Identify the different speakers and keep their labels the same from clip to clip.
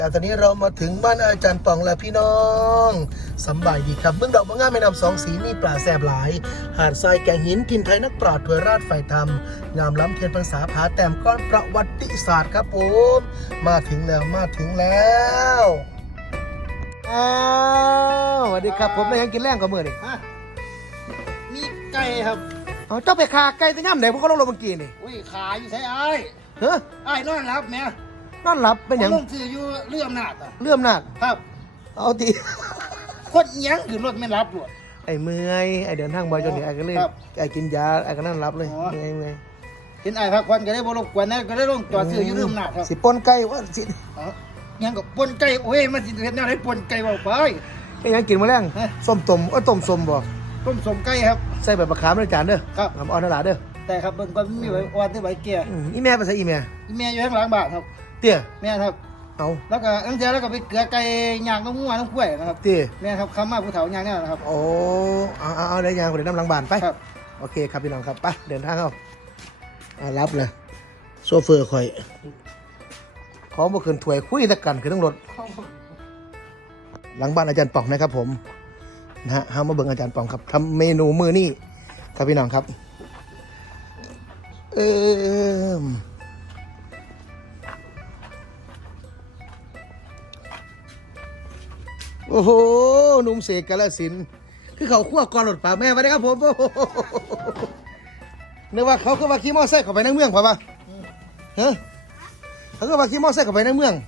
Speaker 1: แต่ตอนนี้เรามาถึงบ้านอาจารย์ป่องแล้วพี่น้องสบายดีครับเบื้องดอกมะง่าแม่น้ำสองสีมีปลาแสบหลายหาดทรายแก่งหินทินไทยนักปราชญ์ถวยราชไฟธรรมงามล้ำเทียนพรรษาผาแต้มก้อนประวัติศาสตร์ครับผมมาถึงแล้วอ้าวสวัสดีครับผมได้ยังกินแรงกับมือนี่
Speaker 2: มีไก่ครับ
Speaker 1: เอาเจ้าไปขาไก่จะย่ำไหนพวกเขาลงเมื่อกี้นี่
Speaker 2: อุ้ยขาอยู่ใช่ไอ้
Speaker 1: เฮ้ย
Speaker 2: ไอ้นอนรับแม่
Speaker 1: นอนหลับเป็นหยัง
Speaker 2: ลงถืออยู่เรื่องหนาดอ่ะ
Speaker 1: เลื่อมนาด
Speaker 2: ครับ
Speaker 1: เอาที
Speaker 2: คนยังคือรถไม่รับหรอก
Speaker 1: ไอ้เมื่อยไอ้เดินทางบ่อยจนเดี๋ยวไอ้ก็เลย
Speaker 2: ครับ
Speaker 1: ไอ้กินยาไอ้ก็นั่งรับเลย
Speaker 2: อ๋อ
Speaker 1: เมื่อย
Speaker 2: เห็นไอ้พักผ่อนก็ได้บรบกวนนะก็ได้ลงจอดซื้ออยู่เรื่องหนาดครับ
Speaker 1: สิป้นไก่ว่าสิ
Speaker 2: เอายังกับปนไก่โอ้ยมันสิเห็นแนวไหนปนไก่บอกไป
Speaker 1: ไอ้ยังกินมาแรง
Speaker 2: ฮะ
Speaker 1: ส้มต้มต้มส้มบ่
Speaker 2: ต้มสมไก่ครับ
Speaker 1: ใส่แบบมะขามในจานเด้อ
Speaker 2: ครับ
Speaker 1: น้ำอ่อนนลาเด้อ
Speaker 2: แต่ครับเบิ่งก่อนมีไว้วันที่ไว้เกียร์
Speaker 1: อีแม่ไปใส่อีแม่
Speaker 2: อีเมียอยู่ข้างหลังบ้านครับ
Speaker 1: เตี้ย
Speaker 2: แม่ครับ
Speaker 1: เอา
Speaker 2: แล้วก็อันเดียวแล้วก็ไปเกลือไก่ย่างน้ำงัวน้ำกล้วยนะครับ
Speaker 1: เตี้ย
Speaker 2: แม่ครับคำมาผู้เฒ่าย่างเนี่ยนะครับ
Speaker 1: โอ้เอาได้ยังคนเดินน้ำหลังบานไป
Speaker 2: ครับ
Speaker 1: โอเคครับพี่น้องครับไปเดินทางเข้ารับเลยโซเฟอร์คอยขอมาขึ้นถวยคุยตะกันคือต้องรถหลังบ้านอาจารย์ป่องนะครับผมนะฮะเฮามาเบิ่งอาจารย์ป่องครับทำเมนูมื้อนี้ครับพี่น้องครับโอ้โหหนุ่มเสกกาฬสินธุ์คือเขาคั่วก่อนหลดป่าแม่ไปได้ครับผมโอ้โหนึกว่าเขาก็ว่าขี่มอไซค์เข้าไปในเมืองป่ะปะฮะเขาก็ว่าขี่มอไซค์เข้าไปในเมือง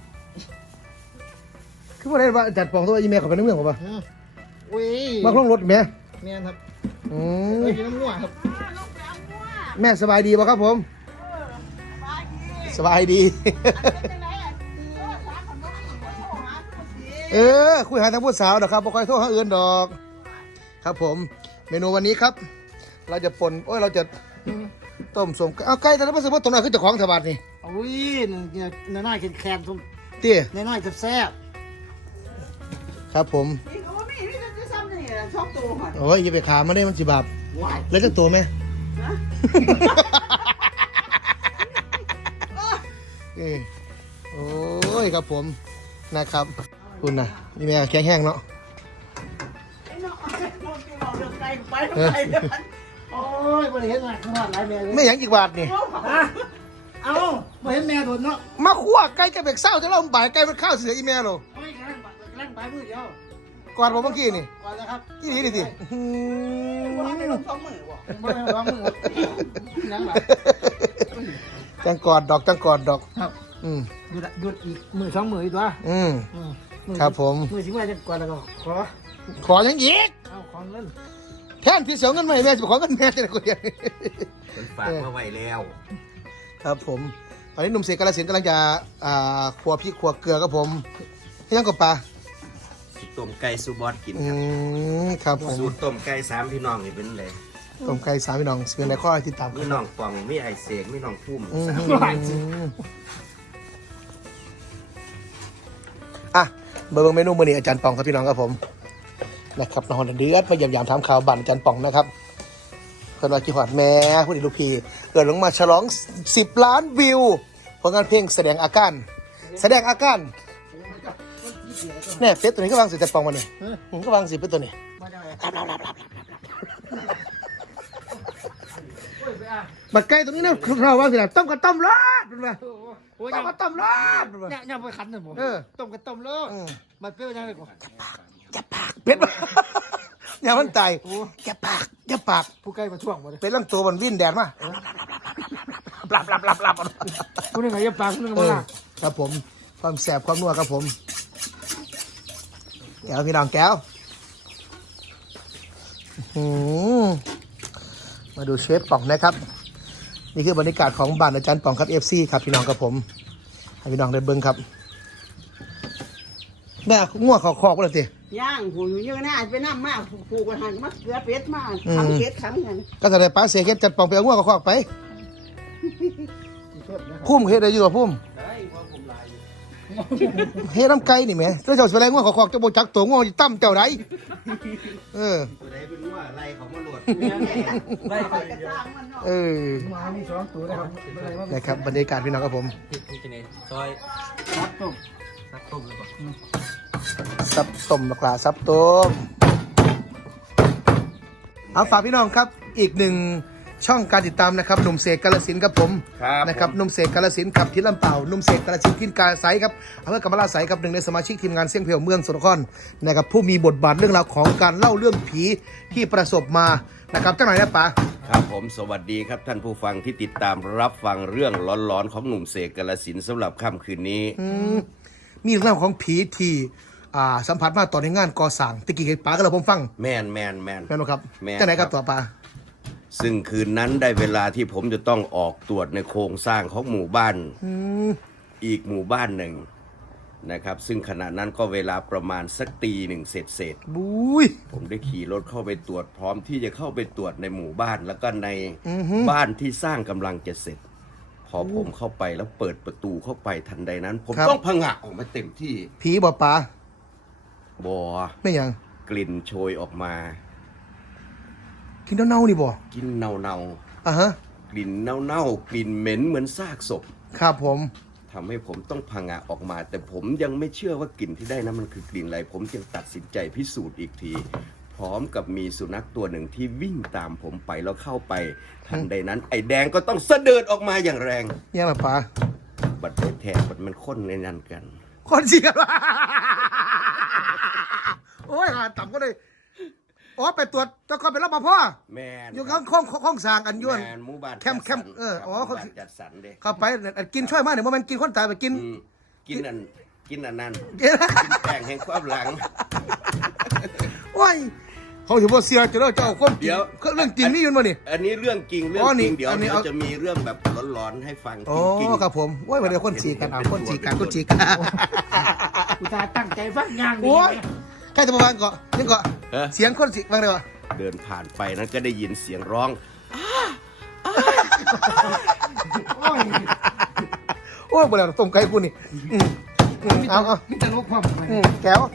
Speaker 1: คือว่าได้ว่าจัดปองตัวอีเมลเข้าไปในเมืองป่ะปะ
Speaker 2: อุ้ย
Speaker 1: มาคล่องรถแม่
Speaker 2: แม่ครับ
Speaker 1: อืม
Speaker 2: ไปกินน้ำงัวครับ
Speaker 1: แม่สบายดีป่ะครับผม สบายดี คุยหาทางผู้สาวนะครับบ่ค่อยโทษหาเอื่นดอก ครับผม เมนูวันนี้ครับ เราจะป่นเราจะต้มสมเอาไก่แต่ละผสมว่าตรงไหนคือเจ้าของสบัดนี่
Speaker 2: อุ้ยเนี่ยน้อยๆแข็งๆทุ่ม
Speaker 1: เตี้ย
Speaker 2: น้อยๆแซ่บ
Speaker 1: ครับผม
Speaker 3: นี่เขาว่ามีที่จะซ้ำนี่ชอบตัวก่อน
Speaker 1: โอ้ยอย่าไปขามันได้มันสิบาป
Speaker 2: ๆว้าย
Speaker 1: แล้วจะตัวไหม
Speaker 3: นะ
Speaker 1: โอ้ยครับผมนะครับคุณนะนี่แม่แข็งแห้งเนาะ
Speaker 3: ไอ้น้องเราเดินไกลไปไกลเดิน
Speaker 2: โอ้ยบ่ได้เห็นหนักขนาดหลายแม่เลย
Speaker 1: ไม่หยังอีกบาทนี่
Speaker 2: ฮะเอ้าบ่เห็นแม่โดนเนาะ
Speaker 1: มาคั่วไก่จะเบกเศร้าจะเล่าบ่ายไก่เป็นข้าวเสียอีแม่หรอ
Speaker 2: โอ้ยกำลังไปมือเดียว
Speaker 1: ก่อนผมเมื่อกี้นี่
Speaker 2: ก่อนแล้วครับ
Speaker 1: ที่นี่ดิสิ
Speaker 3: ว่าไม่ลงสองมือว่ะ
Speaker 2: บ่ได้วางมือยังหลัง
Speaker 1: จังกอดดอกจังกอดดอก
Speaker 2: ครับ หยุดอีกมือสองมืออีกตัว
Speaker 1: อืม
Speaker 2: มือ
Speaker 1: ครับผม
Speaker 2: มือสิว่าจะก่อนแล้วก็ขอ
Speaker 1: ขอยังอีก
Speaker 2: เอาของเงิน
Speaker 1: แทนที่เสียเงินมาให้แม่จะขอเงินแม่จะได้คนเดียว
Speaker 4: เป็นฝากมาไว้แล้ว
Speaker 1: ครับผมตอนนี้หนุ่มเสกกาฬสินธุ์กำลังจะขัวพริกขัวเกลือครับผมที่ยังกับปลา
Speaker 4: สิต้มไก่ซูบอสกิน
Speaker 1: อื
Speaker 4: ครับ
Speaker 1: มครับผม
Speaker 4: สูตรต้มไก่สามพี่น้องนี่เป็นไร
Speaker 1: ต้มไก่สามพี่น้องเสียงในข้อที่ตามกั
Speaker 4: มี
Speaker 1: น
Speaker 4: น้องปองมีไอเสกมีน้องพุ่ม
Speaker 1: อืม
Speaker 4: สาม
Speaker 1: อ่ะเบอร์เมนูมื้อนี้อาจารย์ปองครับพี่น้องครับผมนะครับนอนเดือดมาเยี่ยมยามถามข่าวบันอาจารย์ปองนะครับคนว่ากี่หอดแม่ผู้ดีลูกพีเกิดลงมาฉลอง10 ล้านวิวผลงานเพลงแสดงอาการเนี่ยเป็ดตัวนี้ก็วางสิอาจารย์ปองมาเนี่ยผมก็วางสิเป็ดตัวนี้
Speaker 2: มาจังไง
Speaker 1: บัดไก่ตรงนี้นะเราวางสิล่ะต้มกับต้มรอดเป็นไง
Speaker 2: โอ้ย
Speaker 1: ต้มกับต้มรอดเป็นไง
Speaker 2: ยังไปขันหนึ่งผม
Speaker 1: เออ
Speaker 2: ต้มกับต้มเลิก
Speaker 1: อืม
Speaker 2: มันเปรี้ยวยังไงก่อน
Speaker 1: เป็ด อย่ามันตายอย่าปาก
Speaker 2: ผู้ใกล้มาช่วงหมดเลย
Speaker 1: เป็ดลำตัวมันวิ่นแดดมาหลับ
Speaker 2: ผู้หนึ่งไงยับปากผู้หนึ่ง
Speaker 1: เอ
Speaker 2: มา
Speaker 1: อ
Speaker 2: ละ
Speaker 1: ครับผมความแสบความนัวครับผมแก้วพี่น้องแก้วมาดูเชฟป่องนะครับ นี่คือบรรยากาศของบ้านอาจารย์ป่องครับ FC ครับพี่น้องครับผมให้พี่น้องได้เบิ่งครับแม่ง่วงขอกเลยสิ
Speaker 3: ย่างหูอยู่เยอะนะไปน้ำมากผูกกันหันมาเกลือเป็ดมากทำเป็ดทำกัน
Speaker 1: ก็แสดงป้าเสียเฮ็ดจัดป่องไปเอาง่วงขอกไปพุ่มเฮ็ดอะไรอยู่กับพุ่มเฮ็ดน้ำไก่นี่แหม่เจ้าเจ้าสิอะไรง่วงขอกเจ้าบ่จักตัวง่วงอยู่ตั้มเจ้าไหนเออ
Speaker 4: ตัวไหนเป็นว่าอะไรเขามาโหลด
Speaker 3: ได้ไปกระซ้างมันเนาะ
Speaker 1: เออ
Speaker 2: มามีสองตัวนะครับอะไรวะ
Speaker 1: นะครับบรรยากาศพี่น้องครับผม
Speaker 4: ที่จะในซอย
Speaker 2: ครับต้มซับต้มเลยป่ะ
Speaker 1: ซับต้มนักลาซับต้มเอาฝากพี่น้องครับอีกหนึ่งช่องการติดตามนะครับหนุ่มเสกกาฬสินธุ์ครับผม
Speaker 4: ครับ
Speaker 1: นะครับหนุ่มเสกกาฬสินธุ์ขับทิศลำเปล่าหนุ่มเสกกาฬสินธุ์ทิศกาไซครับอำเภอกำมะลาไซครับหนึ่งในสมาชิกทีมงานเสี่ยงเพลวเมืองสกลนครนะครับผู้มีบทบาทเรื่องราวของการเล่าเรื่องผีที่ประสบมานะครับจังไหนนะป๋า
Speaker 4: ครับผมสวัสดีครับท่านผู้ฟังที่ติดตามรับฟังเรื่องร้อนๆของหนุ่มเสกกาฬสินธุ์สำหรับค่ำคืนนี้
Speaker 1: มีเรื่องราวของผีที่สัมผัสมาตอนในงานก่อสร้างตะกี้ป๋าก็เราผมฟัง
Speaker 4: แม่น
Speaker 1: แม่นบ่ครับ
Speaker 4: แม่น
Speaker 1: จังไหนครับต่อป๋า
Speaker 4: ซึ่งคืนนั้นได้เวลาที่ผมจะต้องออกตรวจในโครงสร้างของหมู่บ้านอีกหมู่บ้านหนึ่งนะครับซึ่งขณะนั้นก็เวลาประมาณสักตีหนึ่งเสร็จ
Speaker 1: บุ้ย
Speaker 4: ผมได้ขี่รถเข้าไปตรวจพร้อมที่จะเข้าไปตรวจในหมู่บ้านแล้วก็ในบ้านที่สร้างกำลังจะเสร็จ พอผมเข้าไปแล้วเปิดประตูเข้าไปทันใดนั้น ผมต้องผงะออกมาเต็มที่
Speaker 1: ผีบ่ป๋า
Speaker 4: บอ
Speaker 1: ไม่หยัง
Speaker 4: กลิ่นโชยออกมา
Speaker 1: กินเน่าๆนี่บ่
Speaker 4: กินเน่า
Speaker 1: อ่ะฮะ
Speaker 4: ๆกลิ่นเน่าๆกลิ่นเหม็นเหมือนซากศพ
Speaker 1: ครับผม
Speaker 4: ทำให้ผมต้องผงะออกมา แต่ผมยังไม่เชื่อว่ากลิ่นที่ได้นั้นมันคือกลิ่นอะไร ผมจึงตัดสินใจพิสูจน์อีกที พร้อมกับมีสุนัขตัวหนึ่งที่วิ่งตามผมไปแล้วเข้าไป ทันใดนั้น ไอ้แดงก็ต้องเสดิดออกมาอย่างแรง
Speaker 1: ยังล่ะป๋า
Speaker 4: บัดไปแทกบัดมันข้นในนั้นกัน
Speaker 1: คนเสียว่ะโอ้ยหาต่ำก็เลยอ๋อไปตรวจแล้วก็ไปรับมาพ่อ
Speaker 4: แมน
Speaker 1: อยู่ข้างห้องสร้างอันยวน
Speaker 4: แมนหมู่บ้าน
Speaker 1: แคมป์
Speaker 4: จัดสรร
Speaker 1: อ๋อ
Speaker 4: หมู่
Speaker 1: เขา
Speaker 4: บ้านจัดสรรเด้
Speaker 1: เข้าไปกินช่วยมากเนี่ยมันกินคนตายไปกิน
Speaker 4: กินอันนั้น
Speaker 1: กิน
Speaker 4: กินแป้งแห่งความหลัง
Speaker 1: โอ้ยเขาถือว่าเสียจะเลิกเจ้าความจริ
Speaker 4: เดี๋
Speaker 1: ง
Speaker 4: ยว
Speaker 1: เรื่องจริงนี่อยืนมานี่
Speaker 4: อันนี้เรื่องจริงเรื่อง
Speaker 1: อ๋อนี่
Speaker 4: จริงเดี๋ยว
Speaker 1: อันนี้
Speaker 4: เดี๋ยว
Speaker 1: เอา
Speaker 4: จะมีเรื่องแบบร้อนๆให้ฟัง
Speaker 1: โอ้
Speaker 4: จริงๆ
Speaker 1: ครับผมโอ้ยวันเดียวคนจีกันคนจีกัน
Speaker 2: กูตาตั้งใจฟังงานดี
Speaker 1: โอ้ย
Speaker 2: นะ
Speaker 1: ใครจะมาฟังเกาะยังเกาะ
Speaker 4: เออ
Speaker 1: เสียงคนจีฟังเลยวะ
Speaker 4: เดินผ่านไปนั้นก็ได้ยินเสียงร้อง
Speaker 2: โอ้ย
Speaker 1: โอ้ยบ่แล้วต้มไก่กูนี่เอา
Speaker 2: มีแต่ลบความมัน
Speaker 1: แก้ว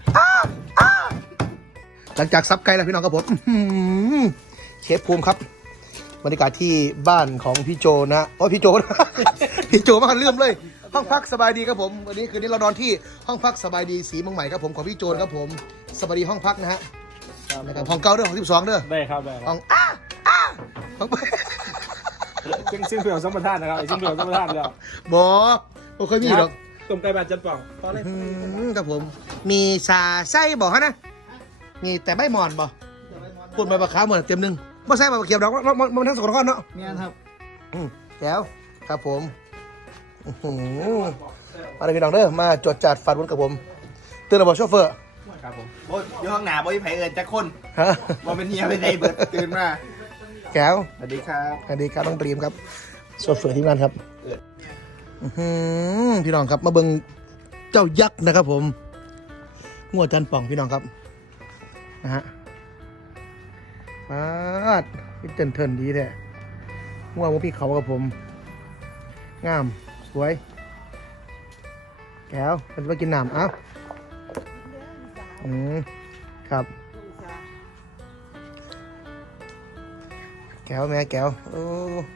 Speaker 1: หลังจากซับไก่แล้วพี่น้องครับผมเชฟภูมิครับบรรยากาศที่บ้านของพี่โจนะโอ้พี่โจ พี่โจมาเลื่อมเลย ห้องพักสบายดีครับผมวันนี้คืนนี้เรานอนที่ห้องพักสบายดีสีเมืองใหม่ครับผมของพี่โจครับผมสบายดีห้องพักนะฮะนะครับห้องเก่าเด้อห้อง12เด้อ
Speaker 5: ได้ครับได้ค
Speaker 1: ห้
Speaker 5: รั
Speaker 1: อบ งห้อง
Speaker 5: ซึ่งเปลี่ยวสัมปทานนะครับซึ่งเปลี่ยวสัมปทานแล้ว
Speaker 1: บอบ่เคยมีหรอก
Speaker 5: ต้มไก่บานจันป่องตอนแรก
Speaker 1: ครับผมมีชาไส้บอกฮะนะมีแต่ใบหมอนบ่พูดใบมะขามหมดเต็มหนึงบ่ใส่ใบมะเขียบดอกมันทั้งสองก้อนเนาะ
Speaker 2: เนี่ยครับ
Speaker 1: แก้วครับผมอะไรพี่น้องเด้อมาจดจัดฝันบนกับผมเตือนระบบโชเฟอร์
Speaker 5: ครับผม
Speaker 2: โอ้ยอยู่ห้องหนาบ่มีไผเอิญจักคน
Speaker 1: ฮะ
Speaker 2: บ่เป็นเฮียไปได้เบิดตื่นมา
Speaker 1: แก้ว
Speaker 2: สวัสดีครับ
Speaker 1: สวัสดีครับน้องปรีมครับโชเฟอร์ทีมงานครับพี่น้องครับมาเบิ่งเจ้ายักษ์นะครับผมงัวจันป่องพี่น้องครับนะฮะมาดพี่เทินดีแท้งัวว่าพี่เขากับผมงามสวยแก้วมันไปกินน้ำเอ้าครับแก้วแม่แก้วโอ้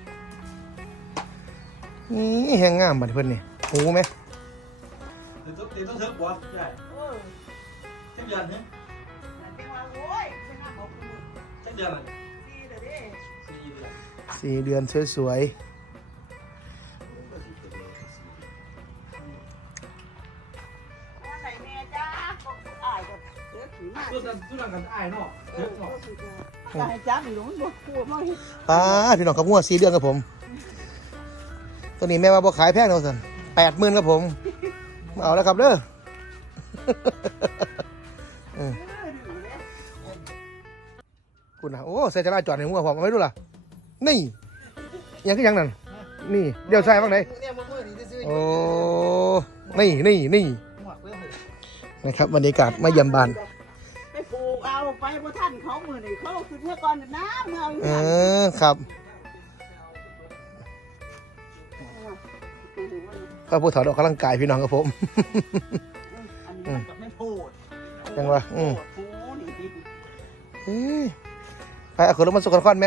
Speaker 1: นี่แหงงามบัดเพิ่นนี่หูไหม
Speaker 5: ตีต้องเทิร์ฟบอสใช่เช่นเดือนเนี่ยเช่นเดือนอะไร4 เดือน
Speaker 1: 4 เดือนสวย
Speaker 5: ตัวนั้นกันอ้ายเนาะเทิร์ฟเนาะ
Speaker 3: จ้าหนูบ่พูดบ่เห็น
Speaker 1: ๆพี่น้องกับงัว4 เดือนครับผมตัวนี้แม่ว่าบ่ขายแพงเท่าสัน80,000ครับผมมาเอาแล้วครับเด้อ คุณนะโอ้ใส่จราจรในหัวผมเอาไม่รู้ล่ะนี่ยังก็ยังนั่นนี่เดี๋ยวใส่บ้างไหน
Speaker 2: เนี่ยมือนี่ซื่อ
Speaker 1: โอ้นี่นะครับบรรยากาศมาเยี่ยมบ้าน
Speaker 3: ไปปลูกเอาไปบ่ทันเขามื้อนี้เขาคือเมื่อก่อนนะเมื่อ
Speaker 1: ครับก็ผู้ถอดออกกำลังกายพี่น้องครับผม
Speaker 3: อันนี้มันก็ไม่พูด
Speaker 1: ยังวะ
Speaker 3: พูดนี่
Speaker 1: เฮ้ยไปเอาขนลงมาสุกคอนไหม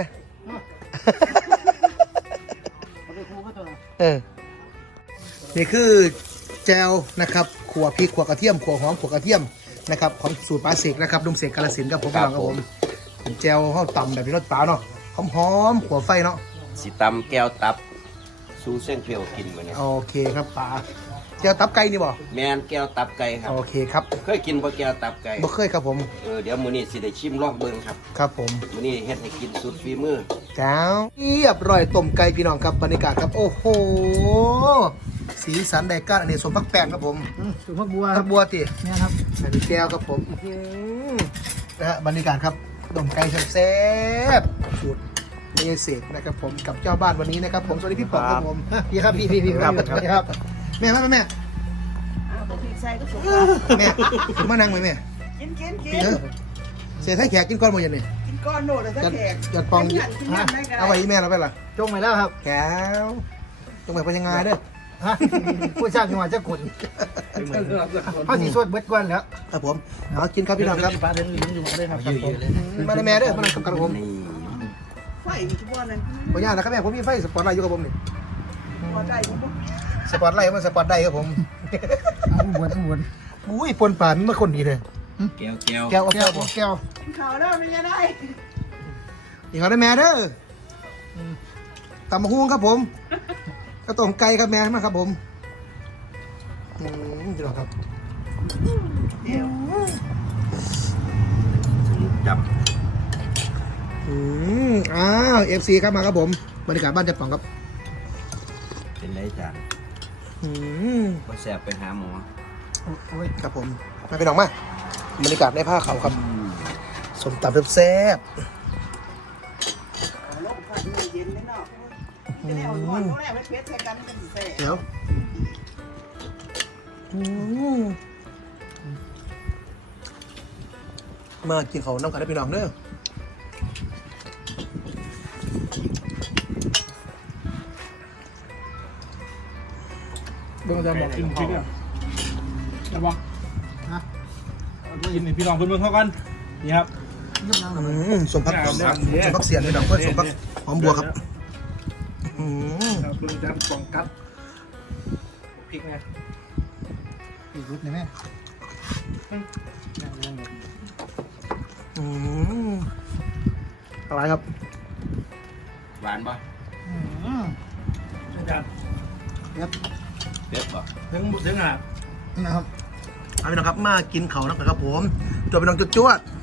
Speaker 2: เอาไปคูก็ตัวน่ะ
Speaker 1: นี่คือแจวนะครับขัวพริกขัวกระเทียมขัวหอมขัวกระเทียมนะครับของสูตรปลาเสกนะครับลุงเสกกาฬสินธุ์ครับผมพี่น้องครับผมเป็นแจวข้าวต่ำแบบนี้รสปลาเนาะหอมๆขัวไฟเนาะ
Speaker 4: สิตำแก้วตับสู้เส้นเปรี้ยวกินมาเนี่ย
Speaker 1: โอเคครับปลาแจวตับไก่นี่บ่
Speaker 4: แมนแก้วตับไก่ครับ
Speaker 1: โอเคครับ
Speaker 4: เคยกินบ่แก้วตับไก่
Speaker 1: บ่เคยครับผม
Speaker 4: เดี๋ยวมื้อนี้สิได้ชิมลองเบิ่งครับ
Speaker 1: ครับผม
Speaker 4: มื้อนี้เฮ็ดให้กินสุดฝีมือ
Speaker 1: แก้วเรียบร้อยต้มไก่พี่น้องครับบรรยากาศครับโอ้โหสีสันได้ก้านอันนี้สมพักแป้งครับผม
Speaker 2: สุภาพบัว
Speaker 1: พักบัวติ
Speaker 2: เนี่ยครับ
Speaker 1: อันนี้แก้วครับผมนะฮะบรรยากาศครับต้มไก่แซ่บๆสูตรไม่ใช่เสกนะครับผมกับเจ้าบ้านวันนี้นะครับผมสวัสดีพี่ป๋องครับผมพี่ครับพี่ครับสวัสดีครับแม่ครับแม่
Speaker 3: อ้าวผมพริกใส่ก็สุก
Speaker 1: แม่คุณมานั่งไหมแม่
Speaker 3: กิน
Speaker 1: เออเสียให้แขกกินก้อนหมดยังนี่
Speaker 3: กินก้อนโหนดเลยถ้าแขก
Speaker 1: ยัดปอง
Speaker 3: กินน้ำได้ก็
Speaker 1: เอาไว้
Speaker 3: ได้
Speaker 1: อีแม่เราไปล่ะ
Speaker 2: จงไปแล้วครับ
Speaker 1: แก้วต้องไปเป็นยังไงเด้อ
Speaker 2: ฮะผู้ชายจังหวัดเจ้าขุนพ่อสีสวดเบิดกวนแล้ว
Speaker 1: ครับผมเอากินครับพี่น้องครับ
Speaker 2: ปลาเดินลิ้นอยู่มาได้ครับ
Speaker 1: มาในแม่เด้อมานั่งกับผม
Speaker 4: นี่
Speaker 3: ไฟมีทุกวันนั้น
Speaker 1: ขออนุญาตนะครับแม่ผมมีไฟสปอตไลท์อยู่กับผมนี่
Speaker 3: พอได้ผม
Speaker 1: สปอตไลท์มันสปอตไลท์ครับผม
Speaker 2: วน
Speaker 1: อุ้ยปนป่ามันมาคนดีเลย
Speaker 4: แก้ว
Speaker 1: แก้วเอา
Speaker 2: แก้
Speaker 1: แก้
Speaker 2: ว
Speaker 1: ว
Speaker 2: แก้ว
Speaker 3: กินข้าวแล้วมันจะได้
Speaker 1: อีกเขาได้แม่เด้อตำมะฮุ่งครับผมกระต้มไก่ครับแม่มาครับผมพี่น้องครับ
Speaker 3: เดี๋ยว
Speaker 4: จับ
Speaker 1: อ้าวเอฟซีครับมาครับผมบรรยากาศบ้านจะป่องครับ
Speaker 4: เป็นไรจาน
Speaker 1: อืม
Speaker 4: บ่แซ่บไปหาหมอ
Speaker 2: โอ้ย
Speaker 1: ครับผมมาพี่น้องมาบรรยากาศในผ้าเขาวครับสมตำแซ่บ
Speaker 3: ลงพันเย็นเลยเนาะจะได้เอาหม้อนู้นแหละไปเพชรใส่กันเป็นแซ่
Speaker 1: ๆเดี๋ยวมากินเขาวน้ำกันได้พี่น้องเด้อ
Speaker 5: เบิ่งอาจารย์บอกกินพริกอ่ะระวังฮะกินให้พี่น้องเพิ่นเท่ากันนี่ครับ
Speaker 1: สมพักสมพักเสียนพี่น้องเพื่อนสมพักหอมบัวครับ
Speaker 5: ครับเบิ่งอาจารย์ปองกัดพริกไง
Speaker 2: อีกรุดเลยแม่
Speaker 1: อะไรครับ
Speaker 4: หวานบ่
Speaker 5: อาจารย์
Speaker 4: เผ็ดบ่
Speaker 5: ถึงอ่ะ
Speaker 2: นะครับ
Speaker 1: เอาพี่น้องครับมากินเขาวนะครับผมจวดพี่น้องจวด